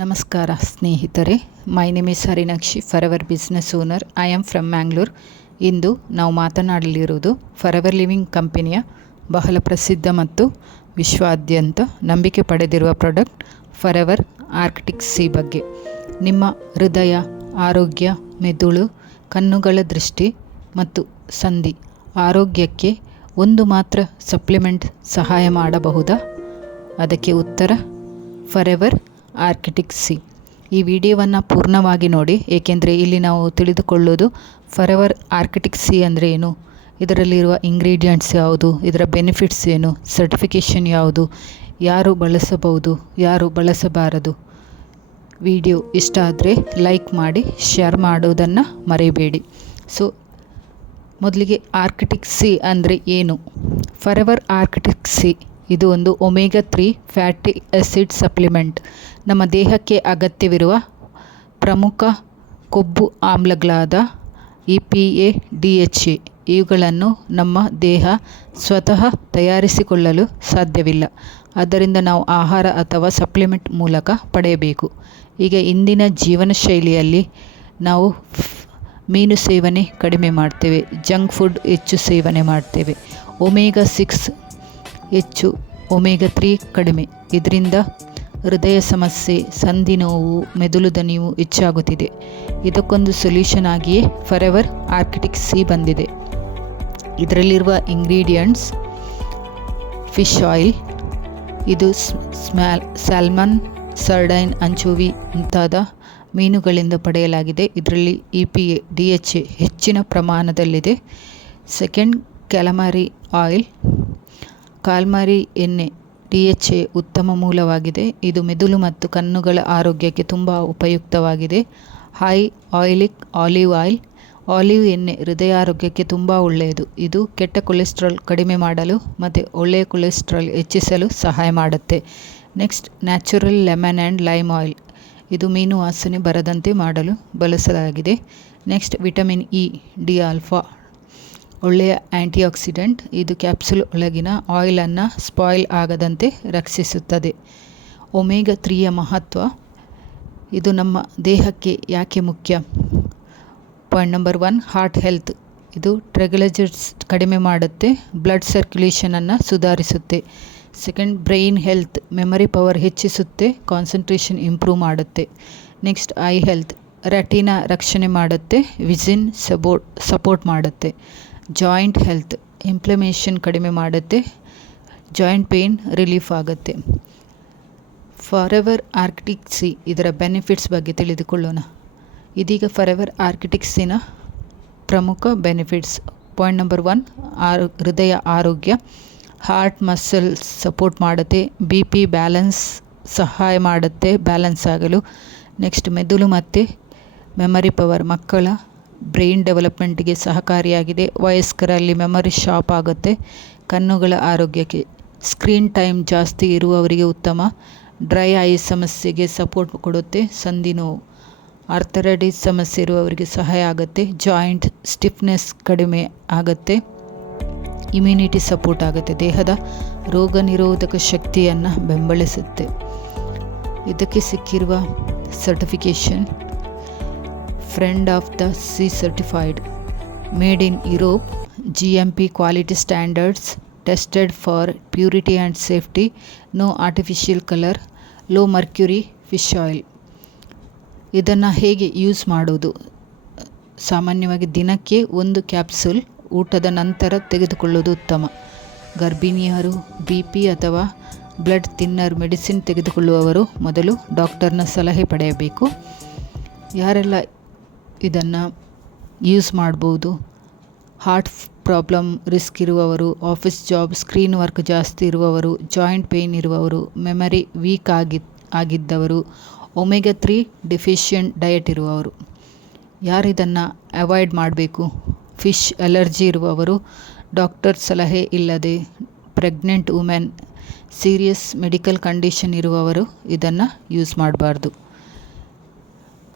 ನಮಸ್ಕಾರ ಸ್ನೇಹಿತರೆ, my name is Harinakshi, forever business owner. I am from Mangalore. ಇಂದು ನಾವು ಮಾತನಾಡಲಿರುವುದು ಫಾರೆವರ್ ಲಿವಿಂಗ್ ಕಂಪನಿಯ ಬಹಳ ಪ್ರಸಿದ್ಧ ಮತ್ತು ವಿಶ್ವಾದ್ಯಂತ ನಂಬಿಕೆ ಪಡೆದಿರುವ ಪ್ರಾಡಕ್ಟ್ ಫಾರೆವರ್ ಆರ್ಕಿಟಿಕ್ ಸಿ ಬಗ್ಗೆ. ನಿಮ್ಮ ಹೃದಯ, ಆರೋಗ್ಯ, ಮೆದುಳು, ಕಣ್ಣುಗಳ ದೃಷ್ಟಿ ಮತ್ತು ಸಂಧಿ ಆರೋಗ್ಯಕ್ಕೆ ಒಂದು ಮಾತ್ರ ಸಪ್ಲಿಮೆಂಟ್ ಸಹಾಯ ಮಾಡಬಹುದಾ? ಅದಕ್ಕೆ ಉತ್ತರ ಫಾರೆವರ್ ಆರ್ಕಿಟಿಕ್ ಸಿ. ಈ ವಿಡಿಯೋವನ್ನು ಪೂರ್ಣವಾಗಿ ನೋಡಿ, ಏಕೆಂದರೆ ಇಲ್ಲಿ ನಾವು ತಿಳಿದುಕೊಳ್ಳೋದು ಫಾರೆವರ್ ಆರ್ಕಿಟಿಕ್ ಸಿ ಅಂದರೆ ಏನು, ಇದರಲ್ಲಿರುವ ಇಂಗ್ರೀಡಿಯೆಂಟ್ಸ್ ಯಾವುದು, ಇದರ ಬೆನಿಫಿಟ್ಸ್ ಏನು, ಸರ್ಟಿಫಿಕೇಷನ್ ಯಾವುದು, ಯಾರು ಬಳಸಬಹುದು, ಯಾರು ಬಳಸಬಾರದು. ವಿಡಿಯೋ ಇಷ್ಟ ಆದರೆ ಲೈಕ್ ಮಾಡಿ, ಶೇರ್ ಮಾಡೋದನ್ನು ಮರೆಯಬೇಡಿ. ಸೊ ಮೊದಲಿಗೆ ಆರ್ಕಿಟಿಕ್ ಸಿ ಅಂದರೆ ಏನು? ಫಾರೆವರ್ ಆರ್ಕಿಟಿಕ್ ಸಿ ಇದು ಒಂದು ಒಮೆಗಾ 3 ಫ್ಯಾಟಿ ಆ್ಯಸಿಡ್ ಸಪ್ಲಿಮೆಂಟ್. ನಮ್ಮ ದೇಹಕ್ಕೆ ಅಗತ್ಯವಿರುವ ಪ್ರಮುಖ ಕೊಬ್ಬು ಆಮ್ಲಗಳಾದ EPA, DHA ಇವುಗಳನ್ನು ನಮ್ಮ ದೇಹ ಸ್ವತಃ ತಯಾರಿಸಿಕೊಳ್ಳಲು ಸಾಧ್ಯವಿಲ್ಲ. ಆದ್ದರಿಂದ ನಾವು ಆಹಾರ ಅಥವಾ ಸಪ್ಲಿಮೆಂಟ್ ಮೂಲಕ ಪಡೆಯಬೇಕು. ಈಗ ಇಂದಿನ ಜೀವನ ಶೈಲಿಯಲ್ಲಿ ನಾವು ಮೀನು ಸೇವನೆ ಕಡಿಮೆ ಮಾಡ್ತೇವೆ, ಜಂಕ್ ಫುಡ್ ಹೆಚ್ಚು ಸೇವನೆ ಮಾಡ್ತೇವೆ, ಒಮೆಗಾ 6 ಹೆಚ್ಚು, ಒಮೆಗಾ 3 ಕಡಿಮೆ. ಇದರಿಂದ ಹೃದಯ ಸಮಸ್ಯೆ, ಸಂಧಿ ನೋವು, ಮೆದುಳು ದಣಿವು ಹೆಚ್ಚಾಗುತ್ತಿದೆ. ಇದಕ್ಕೊಂದು ಸೊಲ್ಯೂಷನ್ ಆಗಿಯೇ ಫಾರೆವರ್ ಆರ್ಕಿಟಿಕ್ ಸಿ ಬಂದಿದೆ. ಇದರಲ್ಲಿರುವ ಇಂಗ್ರೀಡಿಯೆಂಟ್ಸ್ ಫಿಶ್ ಆಯಿಲ್, ಇದು ಸ್ಯಾಲ್ಮನ್, ಸರ್ಡೈನ್, ಅಂಚೋವಿ ಮುಂತಾದ ಮೀನುಗಳಿಂದ ಪಡೆಯಲಾಗಿದೆ. ಇದರಲ್ಲಿ EPA, DHA ಹೆಚ್ಚಿನ ಪ್ರಮಾಣದಲ್ಲಿದೆ. ಸೆಕೆಂಡ್, ಕ್ಯಾಲಮರಿ ಆಯಿಲ್, ಕಾಲ್ಮರಿ ಎಣ್ಣೆ. DHA ಉತ್ತಮ ಮೂಲವಾಗಿದೆ. ಇದು ಮೆದುಳು ಮತ್ತು ಕಣ್ಣುಗಳ ಆರೋಗ್ಯಕ್ಕೆ ತುಂಬ ಉಪಯುಕ್ತವಾಗಿದೆ. ಹೈ ಆಯಿಲಿಕ್ ಆಲಿವ್ ಆಯಿಲ್, ಆಲಿವ್ ಎಣ್ಣೆ ಹೃದಯ ಆರೋಗ್ಯಕ್ಕೆ ತುಂಬ ಒಳ್ಳೆಯದು. ಇದು ಕೆಟ್ಟ ಕೊಲೆಸ್ಟ್ರಾಲ್ ಕಡಿಮೆ ಮಾಡಲು ಮತ್ತು ಒಳ್ಳೆಯ ಕೊಲೆಸ್ಟ್ರಾಲ್ ಹೆಚ್ಚಿಸಲು ಸಹಾಯ ಮಾಡುತ್ತೆ. Next, natural lemon and lime oil, ಇದು ಮೀನು ವಾಸನೆ ಬರದಂತೆ ಮಾಡಲು ಬಳಸಲಾಗಿದೆ. ನೆಕ್ಸ್ಟ್, ವಿಟಮಿನ್ D ಆಲ್ಫಾ, ಒಳ್ಳೆಯ ಆ್ಯಂಟಿಆಕ್ಸಿಡೆಂಟ್. ಇದು ಕ್ಯಾಪ್ಸುಲ್ ಒಳಗಿನ ಆಯಿಲನ್ನು ಸ್ಪಾಯ್ಲ್ ಆಗದಂತೆ ರಕ್ಷಿಸುತ್ತದೆ. ಒಮೆಗಾ 3ಯ ಮಹತ್ವ, ಇದು ನಮ್ಮ ದೇಹಕ್ಕೆ ಯಾಕೆ ಮುಖ್ಯ? ಪಾಯಿಂಟ್ ನಂಬರ್ 1, ಹಾರ್ಟ್ ಹೆಲ್ತ್, ಇದು ಟ್ರೈಗ್ಲಿಸರೈಡ್ಸ್ ಕಡಿಮೆ ಮಾಡುತ್ತೆ, ಬ್ಲಡ್ ಸರ್ಕ್ಯುಲೇಷನನ್ನು ಸುಧಾರಿಸುತ್ತೆ. Second, brain health, memory power ಹೆಚ್ಚಿಸುತ್ತೆ, ಕಾನ್ಸಂಟ್ರೇಷನ್ ಇಂಪ್ರೂವ್ ಮಾಡುತ್ತೆ. ನೆಕ್ಸ್ಟ್, ಐ ಹೆಲ್ತ್, ರೆಟಿನಾ ರಕ್ಷಣೆ ಮಾಡುತ್ತೆ, ವಿಷನ್ ಸಪೋರ್ಟ್ ಮಾಡುತ್ತೆ. ಜಾಯಿಂಟ್ ಹೆಲ್ತ್, ಇನ್ಫ್ಲಮೇಷನ್ ಕಡಿಮೆ ಮಾಡುತ್ತೆ, ಜಾಯಿಂಟ್ ಪೇನ್ ರಿಲೀಫ್ ಆಗುತ್ತೆ. ಫಾರೆವರ್ ಆರ್ಕಿಟಿಕ್ ಸಿ ಇದರ ಬೆನಿಫಿಟ್ಸ್ ಬಗ್ಗೆ ತಿಳಿದುಕೊಳ್ಳೋಣ. ಇದೀಗ ಫಾರೆವರ್ ಆರ್ಕಿಟಿಕ್ ಸಿನ ಪ್ರಮುಖ ಬೆನಿಫಿಟ್ಸ್. ಪಾಯಿಂಟ್ ನಂಬರ್ 1, ಹೃದಯ ಆರೋಗ್ಯ, ಹಾರ್ಟ್ ಮಸಲ್ಸ್ ಸಪೋರ್ಟ್ ಮಾಡುತ್ತೆ, BP ಬ್ಯಾಲೆನ್ಸ್ ಸಹಾಯ ಮಾಡುತ್ತೆ ಬ್ಯಾಲೆನ್ಸ್ ಆಗಲು. ನೆಕ್ಸ್ಟ್, ಮೆದುಳು ಮತ್ತು ಮೆಮರಿ ಪವರ್, ಮಕ್ಕಳ ಬ್ರೈನ್ ಡೆವಲಪ್ಮೆಂಟ್ಗೆ ಸಹಕಾರಿಯಾಗಿದೆ. ವಯಸ್ಕರಲ್ಲಿ ಮೆಮರಿ ಶಾರ್ಪ್ ಆಗುತ್ತೆ. ಕಣ್ಣುಗಳ ಆರೋಗ್ಯಕ್ಕೆ, ಸ್ಕ್ರೀನ್ ಟೈಮ್ ಜಾಸ್ತಿ ಇರುವವರಿಗೆ ಉತ್ತಮ. ಡ್ರೈ ಐ ಸಮಸ್ಯೆಗೆ ಸಪೋರ್ಟ್ ಕೊಡುತ್ತೆ. ಸಂಧಿ ನೋವು, ಆರ್ಥರೈಟಿಸ್ ಸಮಸ್ಯೆ ಇರುವವರಿಗೆ ಸಹಾಯ ಆಗುತ್ತೆ. ಜಾಯಿಂಟ್ ಸ್ಟಿಫ್ನೆಸ್ ಕಡಿಮೆ ಆಗುತ್ತೆ. ಇಮ್ಯುನಿಟಿ ಸಪೋರ್ಟ್ ಆಗುತ್ತೆ, ದೇಹದ ರೋಗ ನಿರೋಧಕ ಶಕ್ತಿಯನ್ನು ಬೆಂಬಲಿಸುತ್ತೆ. ಇದಕ್ಕೆ ಸಿಕ್ಕಿರುವ certification friend of the sea certified, made in Europe, GMP quality standards, tested for purity and safety, no artificial colour, low mercury fish oil. ಇದನ್ನು ಹೇಗೆ ಯೂಸ್ ಮಾಡೋದು? ಸಾಮಾನ್ಯವಾಗಿ ದಿನಕ್ಕೆ 1 ಕ್ಯಾಪ್ಸೂಲ್ ಊಟದ ನಂತರ ತೆಗೆದುಕೊಳ್ಳೋದು ಉತ್ತಮ. ಗರ್ಭಿಣಿಯರು, BP ಅಥವಾ ಬ್ಲಡ್ ಥಿನ್ನರ್ ಮೆಡಿಸಿನ್ ತೆಗೆದುಕೊಳ್ಳುವವರು ಮೊದಲು ಡಾಕ್ಟರ್ನ ಸಲಹೆ ಪಡೆಯಬೇಕು. ಯಾರೆಲ್ಲ ಇದನ್ನು ಯೂಸ್ ಮಾಡ್ಬೋದು? ಹಾರ್ಟ್ ಪ್ರಾಬ್ಲಮ್ ರಿಸ್ಕ್ ಇರುವವರು, ಆಫೀಸ್ ಜಾಬ್, ಸ್ಕ್ರೀನ್ ವರ್ಕ್ ಜಾಸ್ತಿ ಇರುವವರು, ಜಾಯಿಂಟ್ ಪೇಯ್ನ್ ಇರುವವರು, ಮೆಮರಿ ವೀಕ್ ಆಗಿದ್ದವರು, ಒಮೆಗಾ 3 ಡೆಫಿಷಿಯೆಂಟ್ ಡಯಟ್ ಇರುವವರು. ಯಾರು ಇದನ್ನು ಅವಾಯ್ಡ್ ಮಾಡಬೇಕು? ಫಿಶ್ ಅಲರ್ಜಿ ಇರುವವರು, ಡಾಕ್ಟರ್ ಸಲಹೆ ಇಲ್ಲದೆ, pregnant women, serious medical condition ಇರುವವರು ಇದನ್ನು ಯೂಸ್ ಮಾಡಬಾರ್ದು.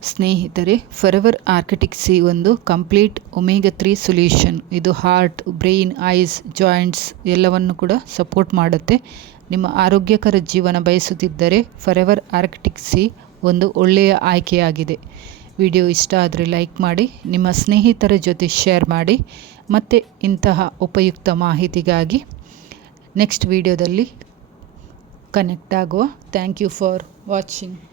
ಸ್ನೇಹಿತರೆ, ಫಾರೆವರ್ ಆರ್ಕಿಟಿಕ್ ಸಿ ಒಂದು ಕಂಪ್ಲೀಟ್ ಒಮೆಗಾ 3 ಸೊಲ್ಯೂಷನ್. ಇದು ಹಾರ್ಟ್, ಬ್ರೈನ್, ಐಸ್, ಜಾಯಿಂಟ್ಸ್ ಎಲ್ಲವನ್ನು ಕೂಡ ಸಪೋರ್ಟ್ ಮಾಡುತ್ತೆ. ನಿಮ್ಮ ಆರೋಗ್ಯಕರ ಜೀವನ ಬಯಸುತ್ತಿದ್ದರೆ ಫಾರೆವರ್ ಆರ್ಕಿಟಿಕ್ ಸಿ ಒಂದು ಒಳ್ಳೆಯ ಆಯ್ಕೆಯಾಗಿದೆ. ವಿಡಿಯೋ ಇಷ್ಟ ಆದರೆ ಲೈಕ್ ಮಾಡಿ, ನಿಮ್ಮ ಸ್ನೇಹಿತರ ಜೊತೆ ಶೇರ್ ಮಾಡಿ. ಮತ್ತು ಇಂತಹ ಉಪಯುಕ್ತ ಮಾಹಿತಿಗಾಗಿ ನೆಕ್ಸ್ಟ್ ವಿಡಿಯೋದಲ್ಲಿ ಕನೆಕ್ಟ್ ಆಗುವ. Thank you for watching.